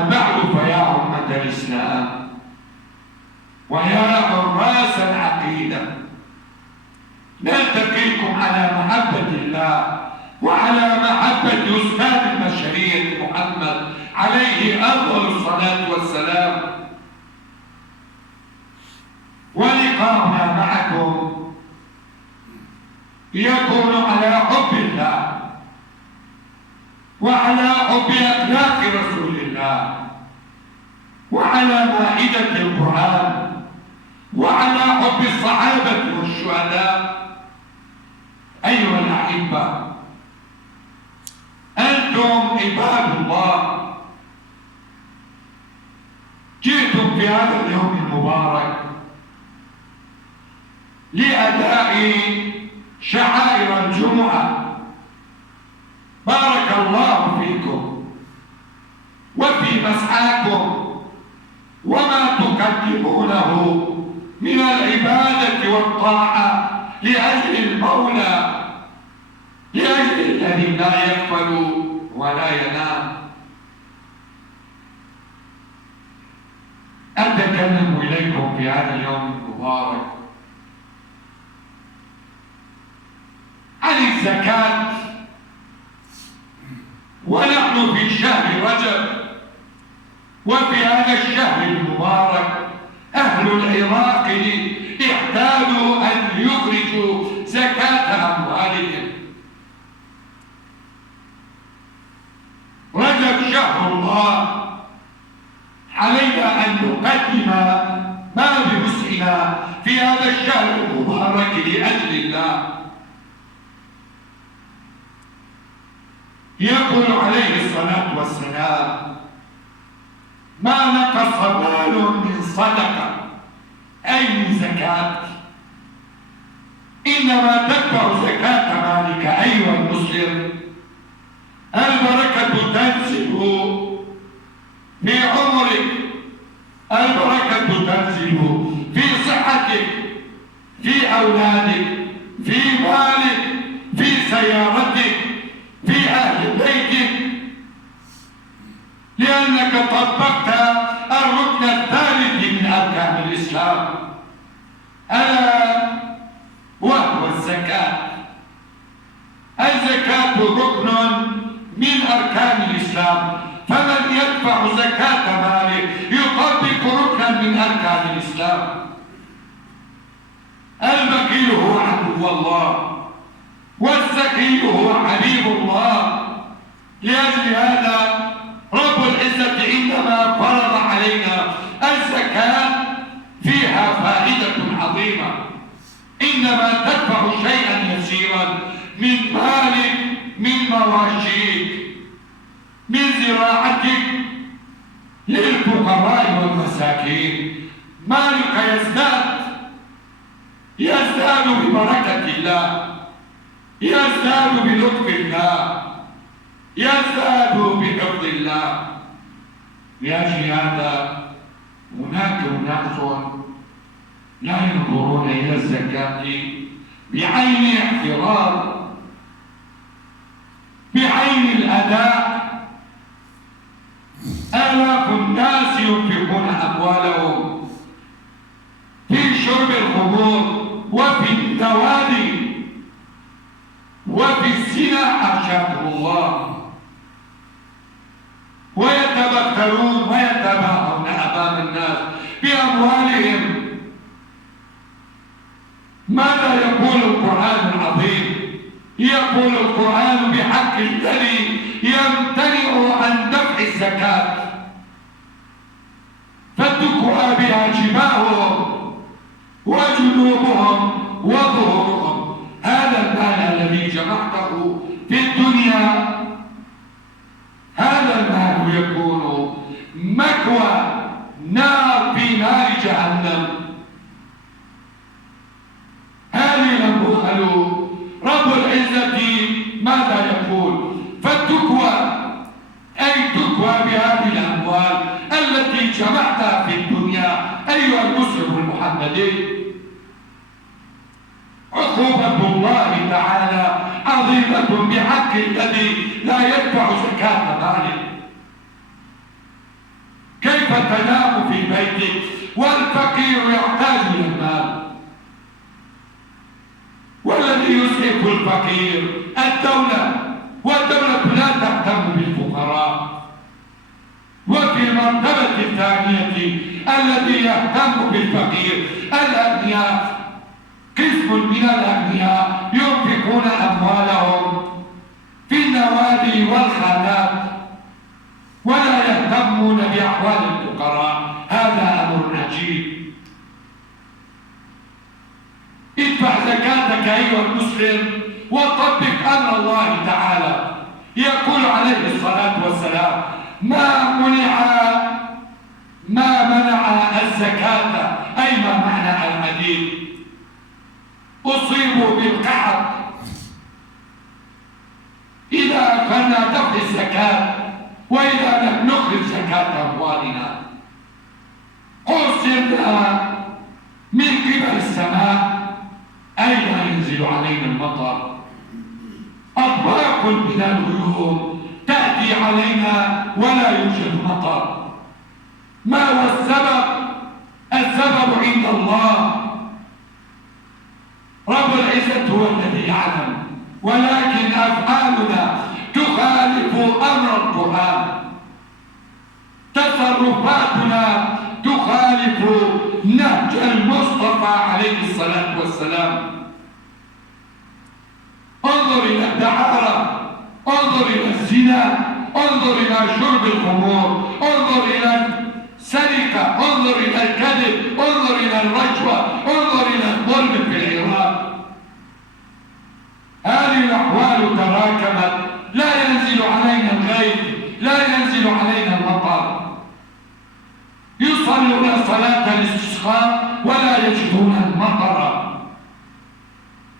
أما بعد فيا أمة الإسلام ويا حراس العقيدة، نلتقيكم على محبة الله وعلى محبة أستاذ البشرية محمد عليه أفضل الصلاة والسلام. ولقاؤنا معكم يكون على حب الله وعلى حب أخلاق رسول الله وعلى مائدة القرآن وعلى حب الصحابة والشهداء. أيها الأحبة، أنتم عباد الله، جئتم في هذا اليوم المبارك لأداء شعائر الجمعة. بارك الله فيكم وفي مسعاكم وما تقدمونه من العبادة والطاعة لأجل المولى، لأجل الذي لا يغفل ولا ينام. أتكلم إليكم في هذا اليوم المبارك عن الزكاة، ونحن في شهر رجب، وفي هذا الشهر المبارك أهل العراق احتاجوا أن يخرجوا زكاة أموالهم. رجب شهر الله، علينا أن نقدم ما بوسعنا في هذا الشهر المبارك لأجل الله. يقول عليه الصلاة والسلام: ما نقص مال من صدقة أي من زكاة، إنما تتبع زكاة مالك أيها المسلم. البركة تنزل في عمرك، البركة تنزل في صحتك، في أولادك، في مالك، في سيارتك، في أهل بيتك، لأنك طبقت الركن الثالث من أركان الإسلام، ألا وهو الزكاة. الزكاة ركن من أركان الإسلام، فمن يدفع زكاة ماله يطبق ركنا من أركان الإسلام. البخيل هو عدو الله والزكي هو حبيب الله. لأجل هذا رب العزة عندما فرض علينا الزكاة فيها فائدة عظيمة. إنما تدفع شيئا يسيرا من مالك، من مواشيك، من زراعتك للفقراء والمساكين. مالك يزداد ببركة الله، يزداد بلطف الله، يزداد بحفظ الله. لأجل هذا هناك ناس لا ينظرون إلى الزكاة بعين احترام، بعين الأداء. آلاف الناس ينفقون أموالهم في شرب الخمور وفي النوادي وفي الزنا حاشاكم الله، ويتبخترون ويتباهون أمام الناس بأموالهم. ماذا يقول القرآن العظيم؟ يقول القرآن بحق الذي يمتنع عن دفع الزكاة فتكوى بها جباههم وجنوبهم وظهورهم. هذا المال الذي جمعته في الدنيا، هذا المال يكون مكوى نار في نار جهنم. هذه الأموال رب العزة ماذا يقول؟ فتكوى أي تكوى بهذه الأموال التي جمعتها في الدنيا أيها المسلم المحمدي. عقوبة الله تعالى عظيمة بحق الذي لا يدفع زكاة ماله. تنام في بيتك والفقير يحتاج إلى المال. والذي يسعف الفقير الدولة، والدولة لا تهتم بالفقراء. وفي المرتبة الثانية الذي يهتم بالفقير الأغنياء. قسم من الأغنياء ينفقون أموالهم في النوادي والخانات ولا يهتمون بأحوال الفقراء. هذا أمر عجيب. ادفع زكاتك أيها المسلم وطبق أمر الله تعالى. يقول عليه الصلاة والسلام: ما منع الزكاة، أي ما معنى الحديث، أصيبوا بالقحط إذا أخذنا دفع الزكاة وإذا لم نخرج زكاة أموالنا حصرنا من قبل السماء، أي لا ينزل علينا المطر. أطباق من الغيوم تأتي علينا ولا يوجد مطر. ما هو السبب؟ السبب عند الله. رب العزة هو الذي يعلم، ولكن أفعالنا تخالف أمر القرآن، تصرفاتنا تخالف نهج المصطفى عليه الصلاة والسلام. انظر إلى الدعارة، انظر إلى الزنا، انظر إلى شرب الخمور، انظر إلى السرقة، انظر إلى الكذب، انظر إلى الرشوة، انظر إلى الظلم في العراق. هذه الأحوال تراكمت، لا ينزل علينا الغيث، لا ينزل علينا المطر. يصلون صلاة الاستسقاء ولا يجدون المطر.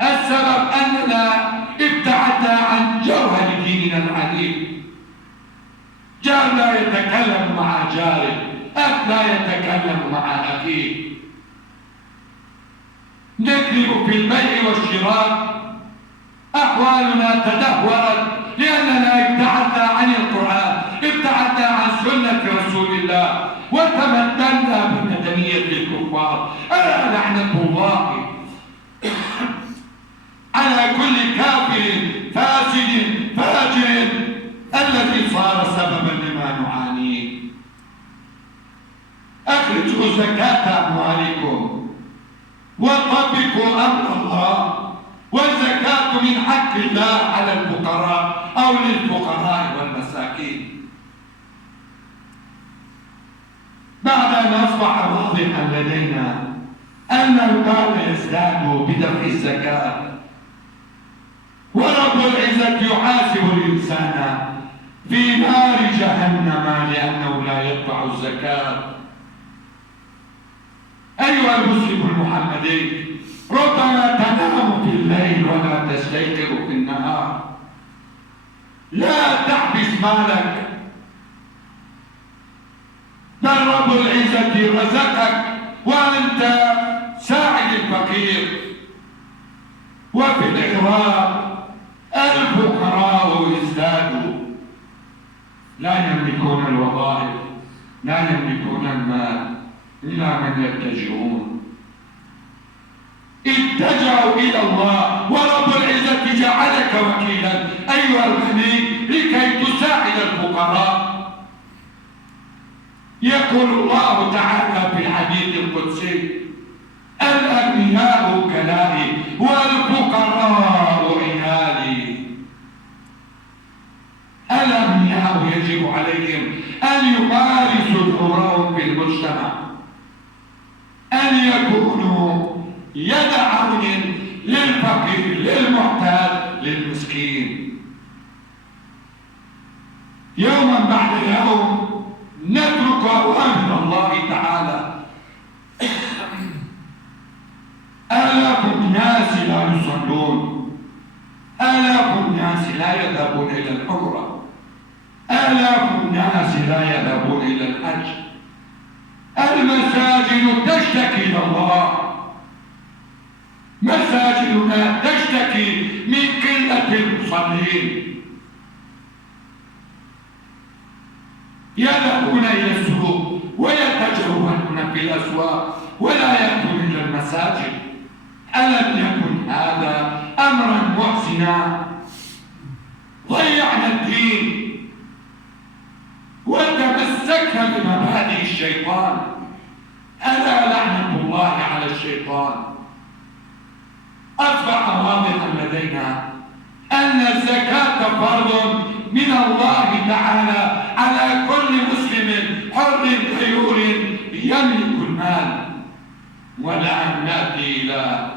السبب أننا ابتعدنا عن جوهر ديننا العليم. جار لا يتكلم مع جاره، أخ لا يتكلم مع أخيه. نكذب في البيع والشراء. أحوالنا تدهورت لأننا ابتعدنا عن القرآن، ابتعدنا عن سنة رسول الله، وتمدنا بمدنية الكفار. ألا لعنة الله على كل كافر فاسد فاجر الذي صار سببا لما نعانيه. أخرجوا زكاة أموالكم وطبقوا أمر الله، والزكاة من حق الله على الفقراء أو للفقراء والمساكين. بعد أن أصبح واضحا لدينا أن المال يزداد بدفع الزكاة، ورب العزة يحاسب الإنسان في نار جهنم لأنه لا يدفع الزكاة. أيها المسلم المحمدي، ربما تنام في الليل ولا تستيقظ في النهار. لا تحبس مالك، بل رب العزة رزقك وأنت ساعد الفقير. وفي العراق الفقراء ازدادوا، لا يملكون الوظائف، لا يملكون المال إلا من يتجهون. اتجهوا إلى الله، ورب العزة جعلك وكيلا أيها الغني لكي تساعد الفقراء. يقول الله تعالى في الحديث القدسي: الأغنياء كلائي والفقراء عيالي. الأغنياء يجب عليهم أن يمارسوا دورهم في المجتمع، أن يكونوا يد عون للفقير للمحتاج للمسكين. يوما بعد يوم نترك أوامر الله تعالى. آلاف الناس لا يصلون، آلاف الناس لا يذهبون إلى العمرة، آلاف الناس لا يذهبون إلى الحج. المساجد تشتكي إلى الله، مساجدنا تشتكي من قلة المصلين. يذهبون إلى السوق ويتجولون في الأسواق ولا يأتون إلى المساجد. ألم يكن هذا أمرا محزنا؟ ضيعنا الدين وتمسكنا بمبادئ الشيطان. ألا لعنة الله على الشيطان. أصبح واضحا لدينا أن الزكاة فرض من الله تعالى على كل مسلم حر غيور يملك المال. والآن نأتي إلى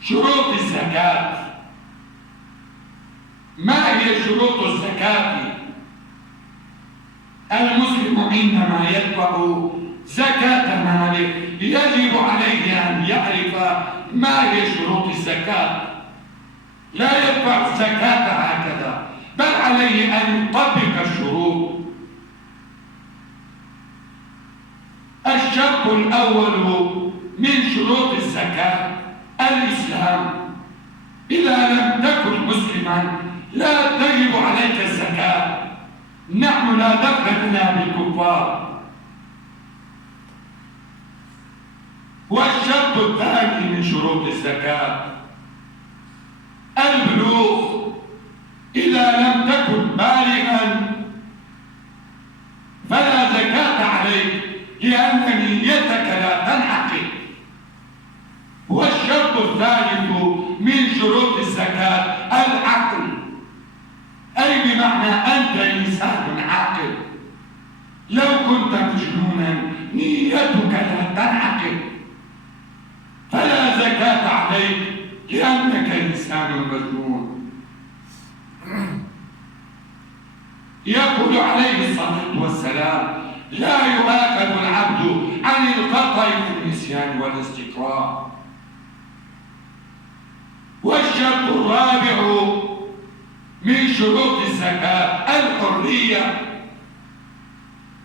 شروط الزكاة. ما هي شروط الزكاة؟ المسلم عندما يدفع زكاة ماله يجب عليه أن يعرف ما هي شروط الزكاة. لا يدفع الزكاة هكذا، بل عليه أن يطبق الشروط. الشرط الأول من شروط الزكاة الإسلام. إذا لم تكن مسلما لا تجب عليك الزكاة. نحن لا دخل لنا بالكفار. والشرط الثاني من شروط الزكاة البلوغ. إذا لم تكن بالغا فلا زكاة عليك، لأن نيتك لا تنعقد. والشرط الثالث من شروط الزكاة العقل، أي بمعنى أنت إنسان عاقل. لو كنت مجنونا نيتك لا تنعقد فلا زكاة عليك، لأنك إنسان مجنون. يقول عليه الصلاة والسلام: لا يؤاخذ العبد عن الخطأ والنسيان والاستقراء. والشرط الرابع من شروط الزكاة الحرية،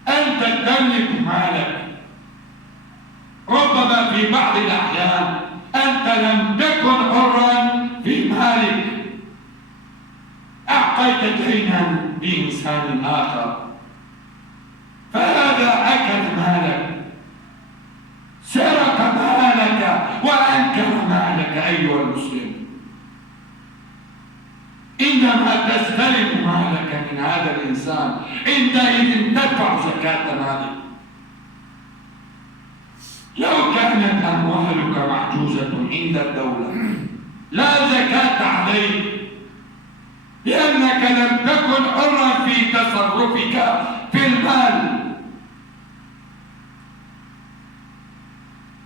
أنت تملك مالك. ربما في بعض الأحيان أنت لم تكن حرا في مالك، أعطيت دينا لإنسان آخر فهذا أكل مالك، سرق مالك وأنكر مالك. أيها المسلم، عندما تستلم مالك من هذا الإنسان عندئذ تدفع زكاة مالك. لو كانت أموالك محجوزة عند الدولة لا زكاة عليك، لأنك لم تكن حرا في تصرفك في المال.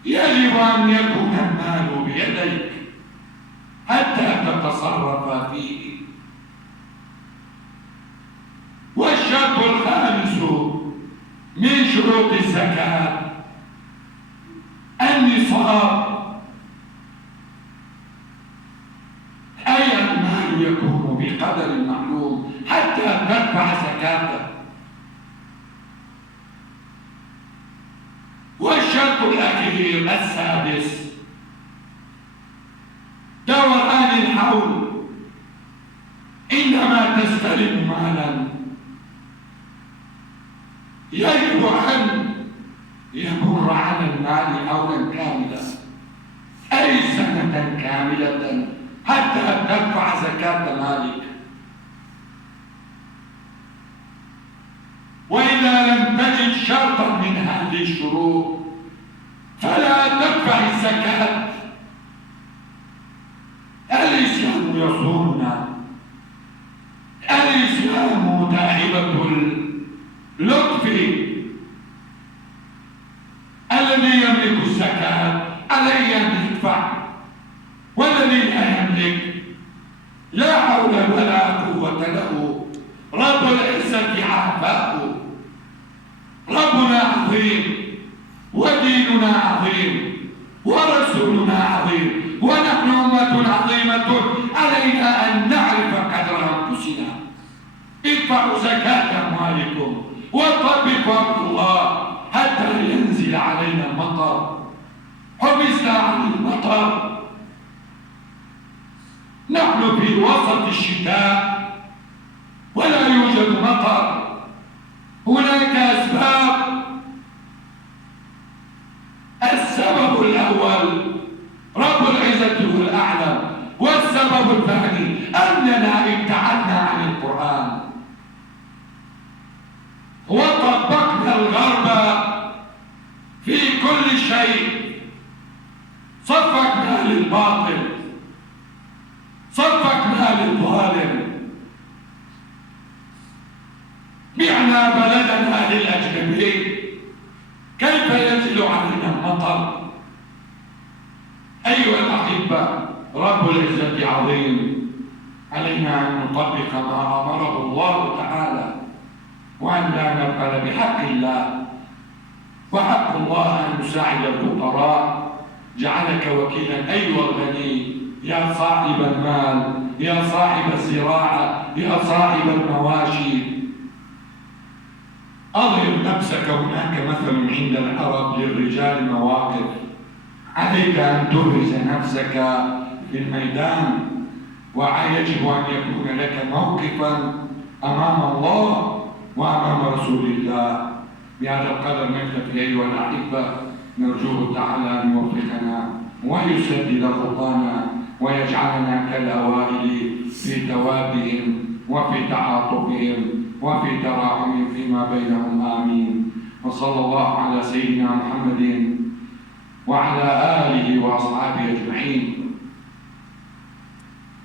يجب أن يكون المال بيديك حتى تتصرف فيه. والشرط الخامس من شروط الزكاة النصاب، أي المال يكون بقدر معلوم حتى تدفع زكاته. والشرط الأخير السادس دوران الحول. عندما تستلم مالا يجب أن يمر على المال حولا كاملا، أي سنة كاملة حتى تدفع زكاة مالك. وإذا لم تجد شرطا من هذه الشروط فلا تدفع الزكاة. الإسلام يصوننا، الإسلام داعبة اللطف. الذي يملك الزكاة عليه أن يدفع، والذي لا يملك لا حول ولا قوة له. رب العزة عافاه. ربنا عظيم وديننا عظيم ورسولنا عظيم، ونحن أمة عظيمة علينا أن نعرف قدر أنفسنا. ادفعوا زكاة أموالكم وطبقوا أمر الله حتى ينزل علينا المطر. حبسنا عن المطر، نحن في وسط الشتاء ولا يوجد مطر. هناك أسباب دعنا بلدنا للأجنبي، كيف ينزل علينا المطر؟ أيها الأحبة، رب العزة عظيم، علينا أن نطبق ما أمره الله تعالى، وأن لا نبخل بحق الله، وحق الله أن نساعد الفقراء. جعلك وكيلا أيها الغني، يا صاحب المال، يا صاحب الزراعة، يا صاحب المواشي، أظهر نفسك. هناك مثل عند العرب للرجال مواقف، عليك أن تبرز نفسك في الميدان، ويجب أن يكون لك موقفا أمام الله وأمام رسول الله. بهذا القدر نكتفي أيها الأحبة، نرجوه تعالى أن يوفقنا ويسدد خطانا ويجعلنا كالأوائل في توابهم وفي تعاطفهم وفي تراحمهم فيما بينهم، آمين. وصلى الله على سيدنا محمد وعلى آله وأصحابه أجمعين.